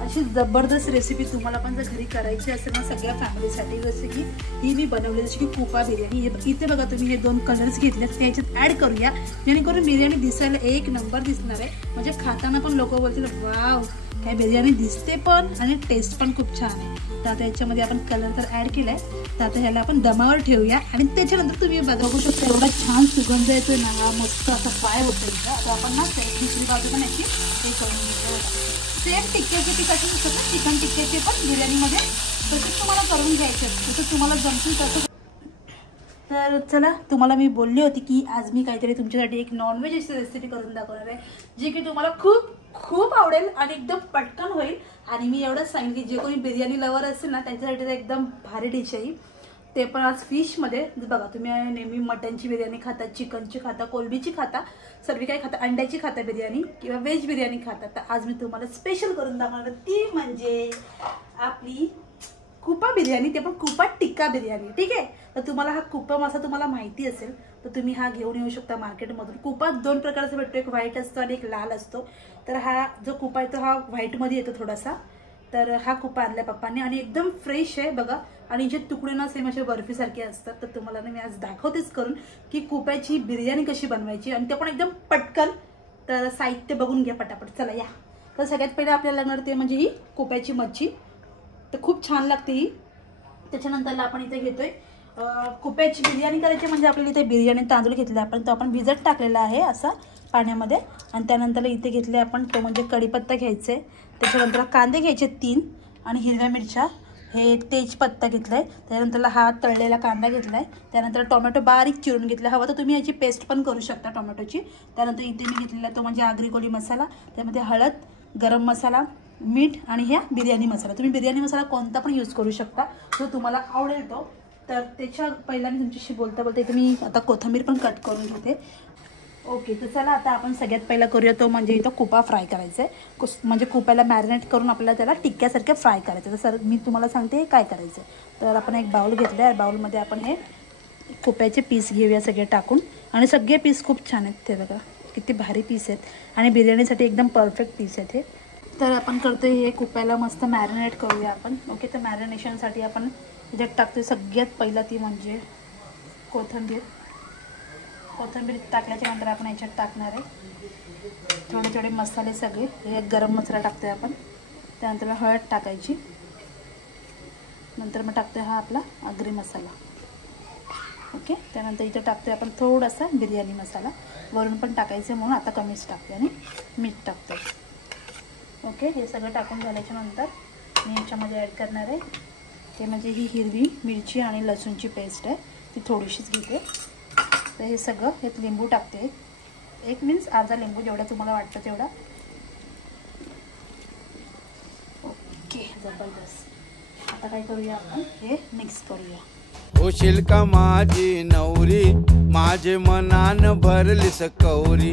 अशी जबरदस्त रेसिपी तुम्हाला पण जर घरी करायची असेल ना सगळ्या फॅमिलीसाठी, जसे की ही मी बनवली जशी की कुपा बिर्याणी. इथे बघा तुम्ही हे 2 कलर्स घेतलेत, त्याच्यात ॲड करूया जेणेकरून बिर्याणी दिसायला एक नंबर दिसणार आहे. म्हणजे खाताना पण लोक बोलतील वाव काय बिर्याणी दिसते पण आणि टेस्ट पण खूप छान आहे. तर आता याच्यामध्ये आपण कलर तर ॲड केलाय. तर आता ह्याला आपण दमावर ठेवूया आणि त्याच्यानंतर तुम्ही बघू शकता एवढा छान सुगंध येतोय ना, हा मस्त असा फ्राय होतो इथं. आता आपण ना दुसरी बाजू पण याची हे करून घेऊया. सेम टिक्क्याची ती कशी दिसत ना चिकन टिक्क्याची पण बिर्याणीमध्ये तसंच तुम्हाला करून घ्यायचे, जसं तुम्हाला जमतील तसं. तर चला, तुम्हाला मी बोलली होती की आज मी काहीतरी तुमच्यासाठी एक नॉनव्हेज अशी रेसिपी करून दाखवणार आहे जी की तुम्हाला खूप खूप आवडेल आणि एकदम पटकन होईल. आणि मी एवढंच सांगेन की जे कोणी बिर्याणी लवर असेल ना त्यांच्यासाठी तर एकदम भारी डिश आहे. ते पण आज फिशमध्ये. बघा तुम्ही नेहमी मटनची बिर्याणी खाता, चिकनची खाता, कोलबीची खाता, सर्व काही खाता, अंड्याची खाता बिर्याणी किंवा व्हेज बिर्याणी खाता. तर आज मी तुम्हाला स्पेशल करून दाखवणार ती म्हणजे आपली कुपा बिर्याणी, ते पण कुपा टिक्का बिर्याणी. ठीक आहे. तर तुम्हाला हा कुपा मसाला तुम्हाला माहिती असेल तर तुम्ही हा घेऊन येऊ शकता मार्केटमधून. कुपा 2 प्रकारचा भेटतो, एक व्हाईट असतो आणि एक लाल असतो. तर हा जो कुपा आहे तो हा व्हाईटमध्ये येतो थोडासा. तर हा कुपा आणला पप्पांनी आणि एकदम फ्रेश आहे बघा. आणि जे तुकडे ना सेम असे बर्फीसारखे असतात. तर तुम्हाला ना मी आज दाखवतेच करून की कुप्याची बिर्याणी कशी बनवायची आणि ते पण एकदम पटकन. तर साहित्य बघून घ्या पटापट, चला या. तर सगळ्यात पहिले आपल्याला लागणार ते म्हणजे ही कुप्याची मच्छी. तर खूप छान लागते ही. त्याच्यानंतरला आपण इथे घेतोय कुप्याची बिर्याणी करायची म्हणजे आपल्याला इथे बिर्याणी तांदूळ घेतले आपण, तो आपण भिजत टाकलेला आहे असा पाण्यामध्ये. आणि त्यानंतर इथे घेतले आपण तो म्हणजे कढीपत्ता घ्यायचे. त्याच्यानंतर कांदे घ्यायचे 3 आणि हिरव्या मिरच्या, हे तेजपत्ता घेतलाय. त्यानंतरला हा तळलेला कांदा घेतलाय. त्यानंतर टोमॅटो बारीक चिरून घेतला, हवं तर तुम्ही याची पेस्ट पण करू शकता टोमॅटोची. त्यानंतर इथे मी घेतलेला तो म्हणजे आगरी कोळी मसाला, त्यामध्ये हळद, गरम मसाला, मीठ आणि ह्या बिर्याणी मसाला. तुम्ही बिर्याणी मसाला कोणता पण यूज करू शकता जो तुम्हाला आवडेल तो. तर त्याच्या पहिला मी तुमच्याशी बोलता बोलता इथे मी आता कोथिंबीर पण कट करून घेते. ओके. तर चला आता आपण सगळ्यात पहिला करूया तो म्हणजे इथं कुपा फ्राय करायचा आहे. म्हणजे कुप्याला मॅरिनेट करून आपल्याला त्याला टिक्क्यासारखं फ्राय करायचं. तर सर मी तुम्हाला सांगते काय करायचं. तर आपण एक बाउल घेतलं आहे, बाउलमध्ये आपण हे कुप्याचे पीस घेऊया सगळे टाकून. आणि सगळे पीस खूप छान आहेत, ते बघा किती भारी पीस आहेत आणि बिर्याणीसाठी एकदम परफेक्ट पीस आहेत हे. तर आपण करतोय हे कुप्याला मस्त मॅरिनेट करूया आपण. ओके. तर मॅरिनेशनसाठी आपण ह्याच्यात टाकतोय सगळ्यात पहिला ती म्हणजे कोथिंबीर. कोथिंबीर टाकल्याच्या नंतर आपण याच्यात टाकणार आहे थोडे थोडे मसाले सगळे. एक गरम मसाला टाकतोय आपण. त्यानंतर हळद टाकायची. नंतर मग टाकतोय हा आपला आगरी मसाला. ओके. त्यानंतर इथं टाकतोय आपण थोडासा बिर्याणी मसाला, वरून पण टाकायचं म्हणून आता कमीच टाकते. आणि मीठ टाकतोय. ओके. हे सगळं टाकून झाल्याच्या नंतर मी याच्यामध्ये ॲड करणार आहे ते म्हणजे ही हिरवी मिरची आणि लसूणची पेस्ट आहे, ती थोडीशीच घेते. तर हे सगळं हे लिंबू टाकते, एक मीन्स अर्धा लिंबू, जेवढा तुम्हाला वाटतं तेवढा. ओके. जबरदस्त. आता काय करूया आपण हे मिक्स करूया. होशील का माझी नवरी, माझे मनान भरलीस कौरी,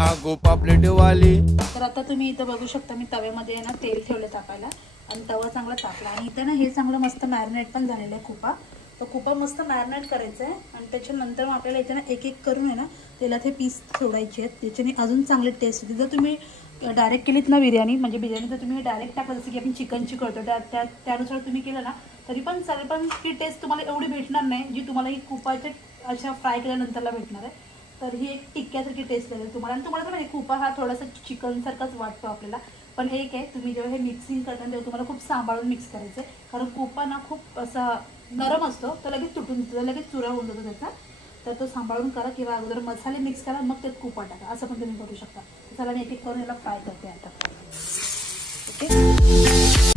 आगो पापलेटवाली. तर आता तुम्ही इथं बघू शकता मी तव्यामध्ये आहे ना तेल ठेवलं तापायला आणि तवा चांगला तापला. आणि इथं ना हे चांगलं मस्त मॅरिनेट पण झालेलं आहे कुपा. तर कुपा मस्त मॅरिनेट करायचं आहे आणि त्याच्यानंतर मग आपल्याला इथे ना एक एक करून आहे ना तेलात हे पीस सोडायचे आहेत. त्याच्याने अजून चांगले टेस्ट येते. जर तुम्ही डायरेक्ट केलीत ना बिर्याणी, म्हणजे बिर्याणी जर तुम्ही डायरेक्ट टाकलं जसं की आपण चिकनची करतो त्यानुसार तुम्ही केलं ना तरी पण चालेल, पण ती टेस्ट तुम्हाला एवढी भेटणार नाही जी तुम्हाला ही कुपाच्या अशा फ्राय केल्यानंतरला भेटणार आहे. तर ही एक टिक्क्यासारखी टेस्ट लागेल तुम्हाला. आणि तुम्हाला तर माहिती कुपा हा थोडासा चिकनसारखाच वाटतो आपल्याला, पण एक आहे तुम्ही जेव्हा हे मिक्सिंग करता तेव्हा तुम्हाला खूप सांभाळून मिक्स करायचं आहे. कारण कुपा ना खूप असा नरम असतो, तर लगेच तुटून जातो, लगेच चुरा होऊन जातो त्याचा. तर तो सांभाळून करा किंवा अगोदर मसाले मिक्स करा मग त्यात कुपा टाका, असं पण तुम्ही करू शकता. चला मी एक एक करून याला फ्राय करते आता. ओके.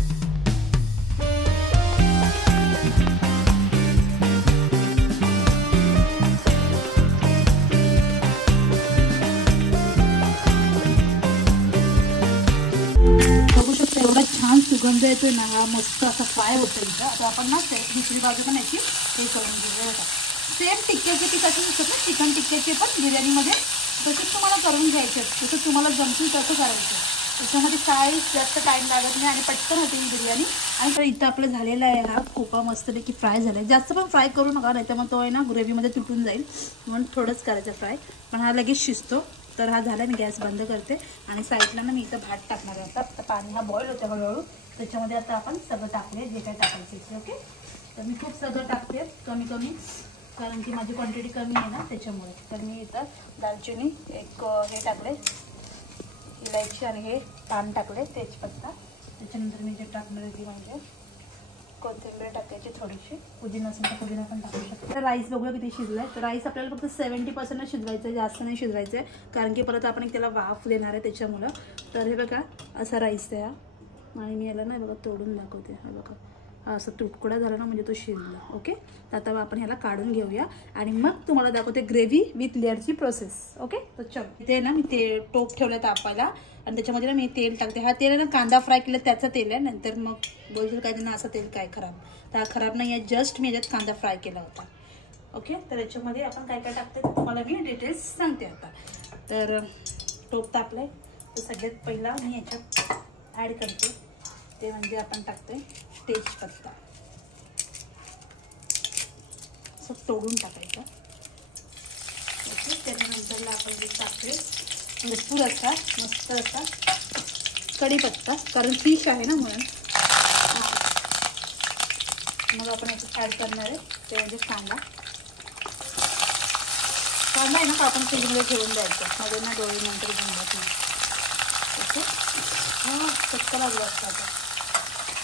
बघू शकता एवढा छान सुगंध येतोय ना, हा मस्त असा फ्राय होतो इथं. आता आपण ना दुसरी बाजू पण याची हे करून घेऊया बघा. सेम टिक्क्याचे पीस असे दिसतात ना चिकन टिक्क्याचे पण बिर्याणीमध्ये, तसंच तुम्हाला करून घ्यायचे, तसं तुम्हाला जमतील तसं करायचं. त्याच्यामध्ये काय जास्त टाईम लागत नाही आणि पटकन होते ही बिर्याणी. आणि तर इथं आपलं झालेला आहे हा कुपा मस्तपैकी फ्राय झाला आहे. जास्त पण फ्राय करू नका, नाही तर मग तो आहे ना ग्रेव्हीमध्ये तुटून जाईल, म्हणून थोडंच करायचं फ्राय, पण हा लगेच शिजतो. तर हा झाला, मी गॅस बंद करते आणि साईडला ना मी इथं भात टाकणार आहे. आता पाणी हा बॉईल होते हळूहळू, त्याच्यामध्ये आता आपण सगळं टाकले जे काय टाकायचं इथे. ओके, तर मी खूप सगळं टाकते कमी कमी, कारण की माझी क्वांटिटी कमी आहे ना त्याच्यामुळे. तर मी इथं दालचिनी एक हे टाकले, इलायची आणि हे पान टाकले, तेजपत्ता. त्याच्यानंतर मी जे टाकणार आहे ती म्हणजे कोथिंबीर टाकायची थोडीशी, पुदिना असेल तर पुदिना पण टाकू शकतो. तर राईस बघूया किती शिजलाय. तर राईस आपल्याला फक्त 70% शिजवायचं आहे, जास्त नाही शिजवायचं आहे, कारण की परत आपण एक त्याला वाफ देणार आहे त्याच्यामुळं. तर हे बघा असा राईस आहे आणि मी याला नाही बघा तोडून दाखवते. हा बघा हा असा तुकडा झाला ना म्हणजे तो शिजला. ओके, तर आता आपण ह्याला काढून घेऊया आणि मग तुम्हाला दाखवते ग्रेव्ही विथ लेअरची प्रोसेस. ओके, तर चल इथे ना मी ते टोप ठेवलं तापायला आणि त्याच्यामध्ये ना मी तेल टाकते. हा तेल आहे ना कांदा फ्राय केला त्याचं तेल आहे. नंतर मग बोलतील काय त्यांना असं तेल काय खराब, तर हा खराब नाही आहे, जस्ट मी याच्यात कांदा फ्राय केला होता. ओके, तर याच्यामध्ये आपण काय काय टाकते तुम्हाला मी डिटेल्स सांगते आता. तर टोप तापलाय, तर सगळ्यात पहिला मी याच्यात ॲड करते ते म्हणजे आपण टाकते तेजपत्ता, असं तोडून टाकायचं. ओके, त्याच्यानंतरला आपण जे टाकते भरपूर असा मस्त असा कढीपत्ता, कारण फिश आहे ना म्हणून. मग आपण याच्यात ॲड करणार आहे ते म्हणजे कांदा. कांदा आहे ना का आपण फ्रीजमध्ये ठेवून द्यायचं, मध्ये ना डोळे नंतर घेऊन जात नाही. ओके, हां चक्कर लागलं असतं. आता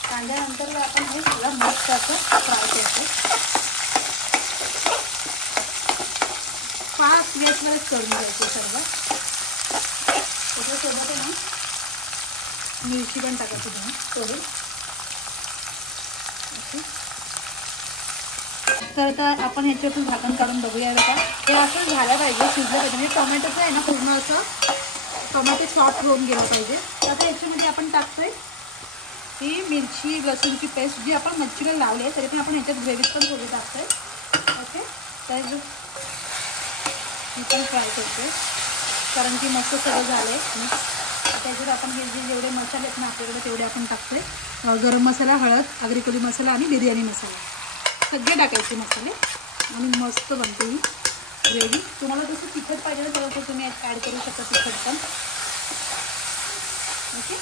कांद्यानंतर आपण हे सगळं मस्त असं फ्राय करतो. फास्ट गॅसवरच करून घ्यायचं सर्व. त्याच्यासोबत आहे ना मिरची पण टाकायची तुम्ही थोडी. ओके, तर आता आपण ह्याच्यातून झाकण काढून बघूया बघा. हे असं झालं पाहिजे, शिजलं पाहिजे, म्हणजे टोमॅटोचं आहे ना पूर्ण असं टोमॅटो सॉफ्ट होऊन गेलं पाहिजे. तर आता याच्यामध्ये आपण टाकतोय ही मिरची लसूणची पेस्ट जी आपण मच्छीला लावली आहे, तरी पण आपण ह्याच्यात ग्रेव्हीत पण थोडी टाकतोय. ओके, तर मी पण फ्राय करते कारण की मस्त सगळं झालं आहे. त्याच्यात आपण हे जेवढे मसाले आहेत ना आपल्याकडे तेवढे आपण टाकतोय. गरम मसाला, हळद, आगरी मसाला आणि बिर्याणी मसाला सगळे टाकायचे मसाले आणि मस्त बनते ही ग्रेव्ही. तुम्हाला जसं तिखट पाहिजे ना तर तुम्ही ॲड करू शकता तिखट पण. ओके,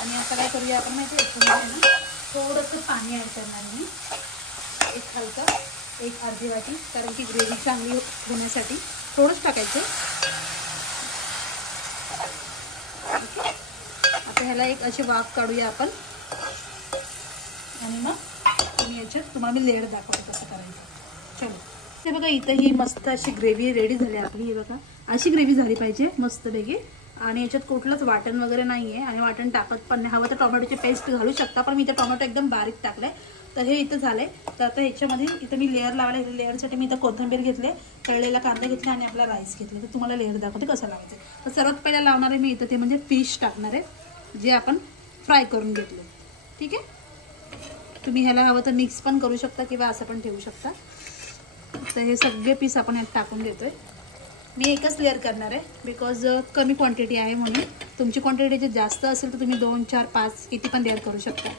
आणि आता काय करूया आपण माहिती आहे ना थोडंसं पाणी ॲड करणार मी, एक हलकं, एक अर्धी वाटी, कारण की ग्रेव्ही चांगली होण्यासाठी थोडंच टाकायचं. ओके, आता ह्याला एक अशी वाफ काढूया आपण आणि मग तुम्ही याच्यात तुम्हाला मी लेअर दाखवते कसं करायचं. चलो, हे बघा इथं ही मस्त अशी ग्रेव्ही रेडी झाली आपली. ही बघा अशी ग्रेव्ही झाली पाहिजे मस्तपैकी, आणि याच्यात कुठलंच वाटण वगैरे नाही आहे आणि वाटण टाकत पण नाही. हवं तर टोमॅटोची पेस्ट घालू शकता, पण मी इथं टोमॅटो एकदम बारीक टाकलं आहे. तर हे इथं झालं आहे. तर आता ह्याच्यामध्ये इथं मी लेअर लावले. लेअरसाठी मी इथं कोथिंबीर घेतले, तळलेला कांदा घेतला आणि आपला राईस घेतला. तर तुम्हाला लेअर दाखवते कसं लावायचं. तर सर्वात पहिला लावणार आहे मी इथं ते म्हणजे फिश टाकणार आहे जे आपण फ्राय करून घेतले. ठीक आहे, तुम्ही ह्याला हवं तर मिक्स पण करू शकता किंवा असं पण ठेवू शकता. तर हे सगळे पीस आपण यात टाकून देतोय. मी एकच लेअर करणार आहे बिकॉज कमी क्वांटिटी आहे म्हणून. तुमची क्वांटिटी जर जास्त असेल तर तुम्ही 2, 4, 5 किती पण लेअर करू शकता.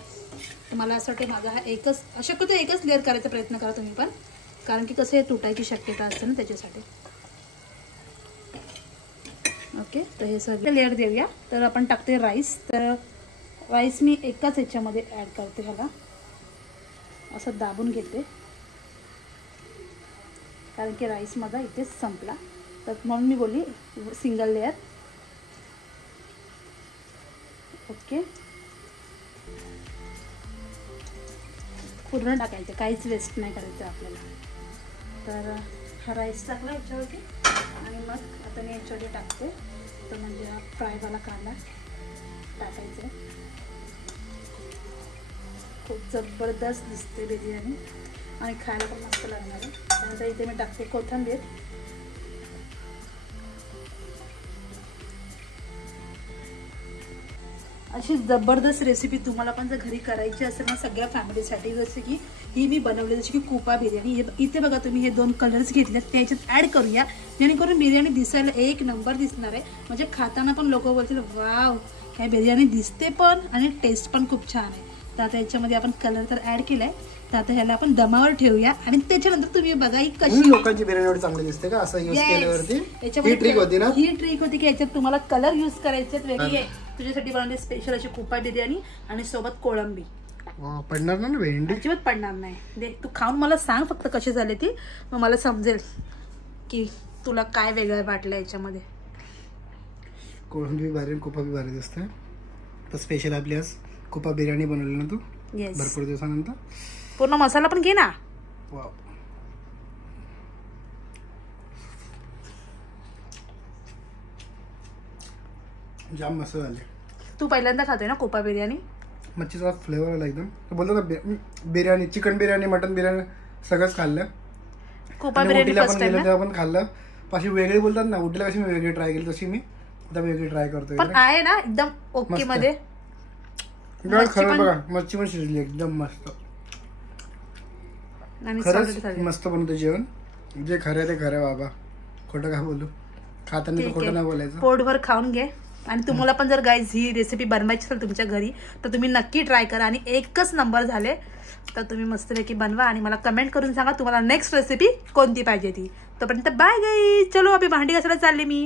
तर मला असं वाटतं माझा हा एकच, शक्यतो एकच लेअर करायचा प्रयत्न करा तुम्ही पण, कारण की कसं हे तुटायची शक्यता असते ना त्याच्यासाठी. ओके, तर हे सगळे लेअर देऊया. तर आपण टाकते राईस. तर राईस मी एकाच ह्याच्यामध्ये ॲड करते, ह्याला असं दाबून घेते कारण की राईस माझा इथेच संपला, तर म्हणून मी बोलली सिंगल लेअर. ओके, पूर्ण टाकायचं, काहीच वेस्ट नाही करायचं आपल्याला. तर हा राईस टाकला याच्यावरती आणि मग आता मी याच्यावरती टाकते तर म्हणजे हा फ्रायवाला कांदा टाकायचा. खूप जबरदस्त दिसते बिर्याणी आणि खायला पण मस्त लागणार आहे. त्यानंतर इथे मी टाकते कोथिंबीर. अशी जबरदस्त रेसिपी तुम्हाला पण जर घरी करायची असेल ना सगळ्या फॅमिलीसाठी, जसे की ही मी बनवली जशी की कुपा बिर्याणी. इथे बघा तुम्ही हे 2 कलर्स घेतले त्याच्यात ॲड करूया जेणेकरून बिर्याणी दिसायला एक नंबर दिसणार आहे. म्हणजे खाताना पण लोक बोलतील वाव ह्या बिर्याणी दिसते पण आणि टेस्ट पण खूप छान आहे. तर आता याच्यामध्ये आपण कलर तर ऍड केलाय, तर आता ह्याला आपण दमावर ठेवूया आणि त्याच्यानंतर तुम्ही बघा ही कशी लोकांची बिर्याणी एवढी चांगली दिसते का असं यूज केल्यावरती. ही ट्रिक होती ना, ही ट्रिक होती की याच्यात तुम्हाला कलर यूज करायचे वेगळी. तुझ्यासाठी बनवली स्पेशल अशी कुपा बिर्याणी आणि सोबत कोळंबी. पडणार ना भेंडी, अजिबात पडणार नाही. दे तू खाऊन मला सांग फक्त कशी झाली ती, मग मला समजेल की तुला काय वेगळं वाटलं याच्यामध्ये. कोळंबी भारी, कुपा बी भारी दिसते. तर स्पेशल आपली आज कुपा बिर्याणी बनवली ना तू भरपूर दिवसानंतर. पूर्ण मसाला पण घे ना. वाव, जाम मस्त झाले. तू पहिल्यांदा खातोय ना कुपा बिर्याणी? मच्छीचा फ्लेवर आला एकदम. तो बोलतो ना बिर्याणी, चिकन बिर्याणी, मटन बिर्याणी सगळंच खाल्लं. कुपा बिर्याणी फर्स्ट टाइम तेव्हा पण खाल्लं. अशी वेगळी बोलतात ना, उठल्या कशी मी वेगळी ट्राय केली तशी मी आता वेगळी ट्राय करतोय. पण आहे ना एकदम ओके मध्ये. खरं बघा, मच्छी पण शिजली एकदम मस्त. खरंच मस्त बनतं जेवण. जे खरं ते खरं बाबा, खोटं काय बोलू. खाताना खोटं नाही बोलायचं. पोटभर खाऊन घे. आणि तुम्हाला पण जर गाईज ही रेसिपी बनवायची असेल तुमच्या घरी तर तुम्ही नक्की ट्राय करा. आणि एकच नंबर झाले तर तुम्ही मस्तपैकी बनवा आणि मला कमेंट करून सांगा तुम्हाला नेक्स्ट रेसिपी कोणती पाहिजे ती. तोपर्यंत बाय गाईज. चलो अभी भांडी घासायला चालले मी.